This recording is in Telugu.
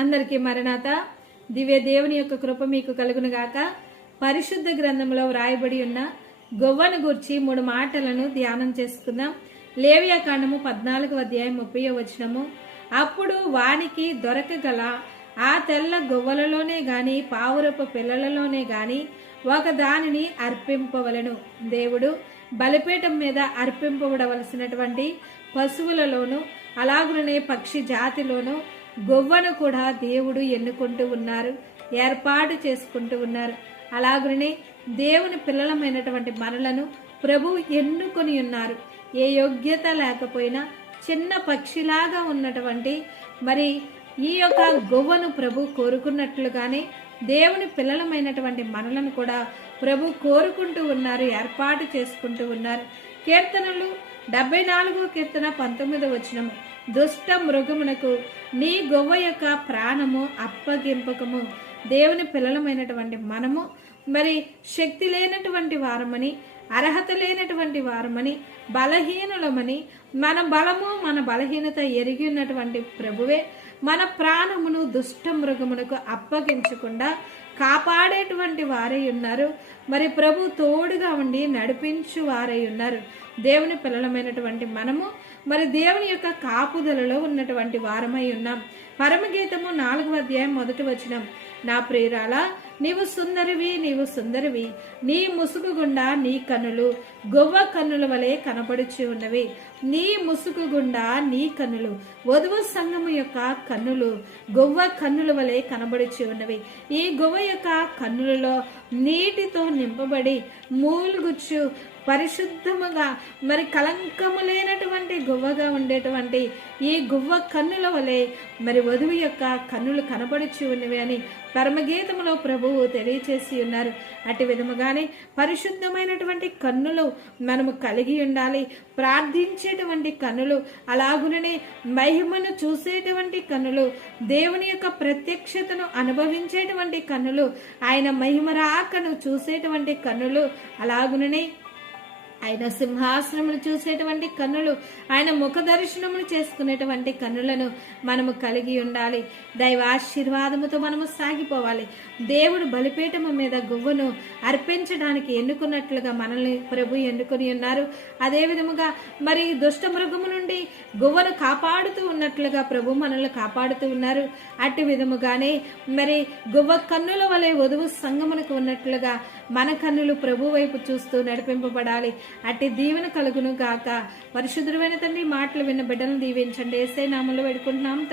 అందరికీ మరణాత. దివ్య దేవుని యొక్క కృప మీకు కలుగునుగాక పరిశుద్ధ గ్రంథంలో వ్రాయబడి ఉన్న గొవ్వను గూర్చి మూడు మాటలను ధ్యానం చేసుకుందాం. లేవ్యాకాండము పద్నాలుగు అధ్యాయం ముప్పై వచ్చినము అప్పుడు వానికి దొరకగల ఆ తెల్ల గొవ్వలలోనే గాని పావురపు పిల్లలలోనే గాని ఒక దానిని అర్పింపవలను. దేవుడు బలిపీఠం మీద అర్పింపబడవలసినటువంటి పశువులలోను అలాగునే పక్షి జాతిలోనూ గొవ్వను కూడా దేవుడు ఎన్నుకుంటూ ఉన్నారు ఏర్పాటు చేసుకుంటూ ఉన్నారు. అలాగనే దేవుని పిల్లలమైనటువంటి మనలను ప్రభు ఎన్నుకొని ఉన్నారు. ఏ యోగ్యత లేకపోయినా చిన్న పక్షిలాగా ఉన్నటువంటి మరి ఈ యొక్క గొవ్వను ప్రభు కోరుకున్నట్లుగానే దేవుని పిల్లలమైనటువంటి మనలను కూడా ప్రభు కోరుకుంటూ ఉన్నారు ఏర్పాటు చేసుకుంటూ ఉన్నారు. కీర్తనలు డెబ్బై నాలుగో కీర్తన పంతొమ్మిదో వచ్చినము దుష్ట మృగమునకు నీ గొవ్వ యొక్క ప్రాణము అప్పగింపకము. దేవుని పిల్లలమైనటువంటి మనము మరి శక్తి లేనటువంటి వారమని అర్హత లేనటువంటి వారమని బలహీనులమని మన బలము మన బలహీనత ఎరిగి ఉన్నటువంటి ప్రభువే మన ప్రాణమును దుష్ట మృగమునకు అప్పగించకుండా కాపాడేటువంటి వారై ఉన్నారు. మరి ప్రభు తోడుగా ఉండి నడిపించు వారై ఉన్నారు. దేవుని పిల్లలమైనటువంటి మనము మరి దేవుని యొక్క కాపుదలలో ఉన్నటువంటి వారమై ఉన్నాం. పరమగీతము నాలుగవ అధ్యాయం మొదటి వచనం. నా ప్రియురాల నీవు సుందరివి నీవు సుందరివి. నీ ముసుగు గుండా నీ కన్నులు గొవ్వ కన్నుల వలె కనపడుచు ఉన్నవి. నీ ముసుగు గుండా నీ కన్నులు వధువు సంఘము యొక్క కన్నులు గొవ్వ కన్నుల వలె కనబడుచు ఉన్నవి. ఈ గొవ్వ యొక్క కన్నులలో నీటితో నింపబడి మూలుగుచ్చు. పరిశుద్ధముగా మరి కలంకము లేనటువంటి గువ్వగా ఉండేటువంటి ఈ గువ్వ కన్నుల వలె మరి వధువు యొక్క కన్నులు కనబడుచు ఉన్నవి అని పరమగీతములో ప్రభువు తెలియచేసి ఉన్నారు. అటు విధముగానే పరిశుద్ధమైనటువంటి కన్నులు మనము కలిగి ఉండాలి. ప్రార్థించేటువంటి కన్నులు అలాగుననే మహిమను చూసేటువంటి కన్నులు దేవుని యొక్క ప్రత్యక్షతను అనుభవించేటువంటి కన్నులు ఆయన మహిమ రాకను చూసేటువంటి కన్నులు అలాగుననే ఆయన సింహాసనమును చూసేటువంటి కన్నులు ఆయన ముఖ దర్శనమును చేసుకునేటువంటి కన్నులను మనము కలిగి ఉండాలి. దైవ ఆశీర్వాదముతో మనము సాగిపోవాలి. దేవుడు బలిపీఠము మీద గువ్వను అర్పించడానికి ఎన్నుకున్నట్లుగా మనల్ని ప్రభు ఎన్నుకుని ఉన్నారు. అదే విధముగా మరి దుష్ట మృగము నుండి గువ్వను కాపాడుతూ ఉన్నట్లుగా ప్రభు మనల్ని కాపాడుతూ ఉన్నారు. అట్టి విధముగానే మరి గువ్వ కన్నుల వలె వధువు సంగమునకు ఉన్నట్లుగా మన కన్నులు ప్రభు వైపు చూస్తూ నడిపింపబడాలి. అట్టి దీవెన కలుగును గాక. పరిశుద్ధమైన తండ్రి మాటలు విన్న బిడ్డలను దీవించండి. ఏసే నామంలో పెడుకుంటున్నాం